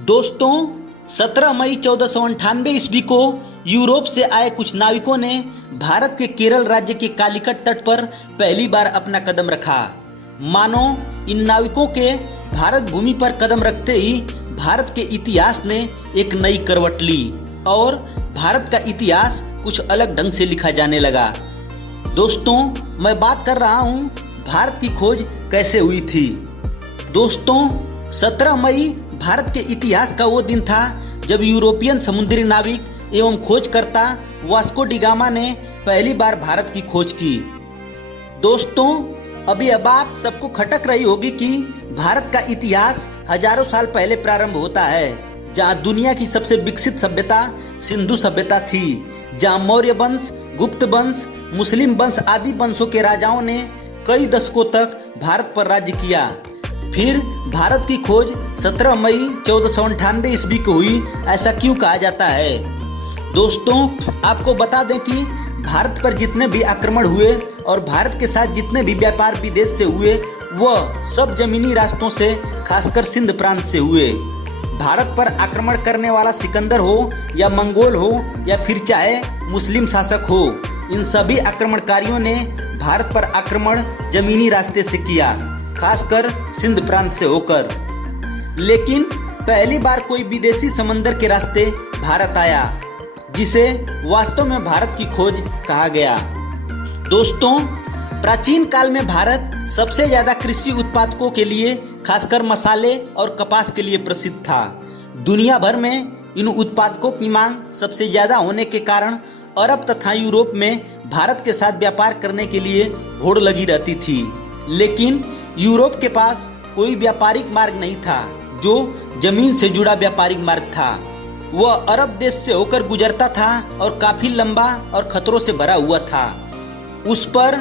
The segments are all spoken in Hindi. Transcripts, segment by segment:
दोस्तों 17 मई 1498 ईस्वी को यूरोप से आए कुछ नाविकों ने भारत के केरल राज्य के कालीकट तट पर पहली बार अपना कदम रखा। मानो इन नाविकों के भारत भूमि पर कदम रखते ही भारत के इतिहास ने एक नई करवट ली और भारत का इतिहास कुछ अलग ढंग से लिखा जाने लगा। दोस्तों मैं बात कर रहा हूँ भारत की खोज कैसे हुई थी। दोस्तों 17 मई भारत के इतिहास का वो दिन था जब यूरोपियन समुद्री नाविक एवं खोजकर्ता वास्को डी गामा ने पहली बार भारत की खोज की। दोस्तों अभी यह बात सबको खटक रही होगी कि भारत का इतिहास हजारों साल पहले प्रारंभ होता है, जहाँ दुनिया की सबसे विकसित सभ्यता सिंधु सभ्यता थी, जहाँ मौर्य वंश, गुप्त वंश, मुस्लिम वंश आदि वंशों के राजाओं ने कई दशकों तक भारत पर राज्य किया। फिर भारत की खोज 17 मई 1498 ईस्वी को हुई, ऐसा क्यों कहा जाता है? दोस्तों आपको बता दें कि भारत पर जितने भी आक्रमण हुए और भारत के साथ जितने भी व्यापार विदेश से हुए वह सब जमीनी रास्तों से, खासकर सिंध प्रांत से हुए। भारत पर आक्रमण करने वाला सिकंदर हो या मंगोल हो या फिर चाहे मुस्लिम शासक हो, इन सभी आक्रमणकारियों ने भारत पर आक्रमण जमीनी रास्ते से किया, खासकर सिंध प्रांत से होकर। लेकिन पहली बार कोई विदेशी समंदर के रास्ते भारत आया, जिसे वास्तव में भारत की खोज कहा गया। दोस्तों प्राचीन काल में भारत सबसे ज्यादा कृषि उत्पादकों के लिए, खासकर मसाले और कपास के लिए प्रसिद्ध था। दुनिया भर में इन उत्पादकों की मांग सबसे ज्यादा होने के कारण अरब तथा यूरोप में भारत के साथ व्यापार करने के लिए होड़ लगी रहती थी। लेकिन यूरोप के पास कोई व्यापारिक मार्ग नहीं था जो जमीन से जुड़ा व्यापारिक मार्ग था। वह अरब देश से होकर गुजरता था और काफी लंबा और खतरों से भरा हुआ था। उस पर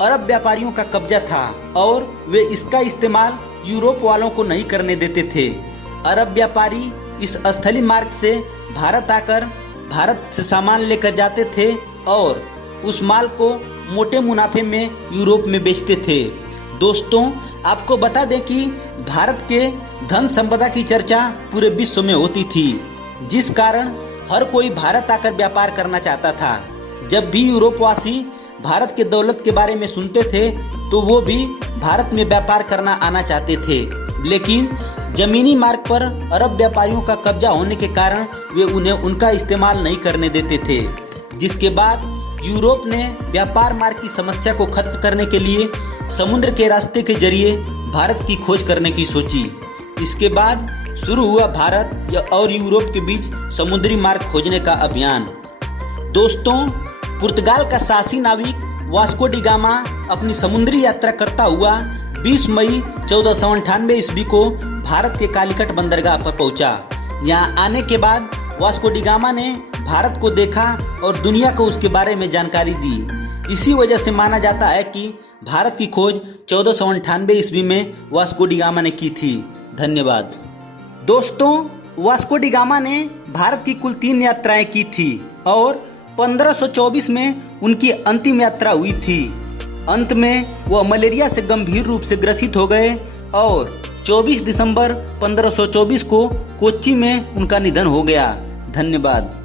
अरब व्यापारियों का कब्जा था और वे इसका इस्तेमाल यूरोप वालों को नहीं करने देते थे। अरब व्यापारी इस स्थलीय मार्ग से भारत आकर भारत से सामान लेकर जाते थे और उस माल को मोटे मुनाफे में यूरोप में बेचते थे। दोस्तों आपको बता दें कि भारत के धन संपदा की चर्चा पूरे विश्व में होती थी, जिस कारण हर कोई भारत आकर व्यापार करना चाहता था। जब भी यूरोपवासी भारत के दौलत के बारे में सुनते थे तो वो भी भारत में व्यापार करना आना चाहते थे। लेकिन जमीनी मार्ग पर अरब व्यापारियों का कब्जा होने के कारण वे उन्हें उनका इस्तेमाल नहीं करने देते थे, जिसके बाद यूरोप ने व्यापार मार्ग की समस्या को खत्म करने के लिए समुद्र के रास्ते के जरिए भारत की खोज करने की सोची। इसके बाद शुरू हुआ भारत और यूरोप के बीच समुद्री मार्ग खोजने का अभियान। दोस्तों पुर्तगाल का साहसी नाविक वास्को डी गामा अपनी समुद्री यात्रा करता हुआ 20 मई 1498 ईस्वी को भारत के कालीकट बंदरगाह पर पहुंचा। यहाँ आने के बाद वास्को डी गामा ने भारत को देखा और दुनिया को उसके बारे में जानकारी दी। इसी वजह से माना जाता है कि भारत की खोज 1498 ईस्वी में वास्को डी गामा ने की थी। धन्यवाद। दोस्तों वास्को डी गामा ने भारत की कुल 3 यात्राएं की थी और 1524 में उनकी अंतिम यात्रा हुई थी। अंत में वह मलेरिया से गंभीर रूप से ग्रसित हो गए और 24 दिसंबर 1524 को कोच्चि में उनका निधन हो गया। धन्यवाद।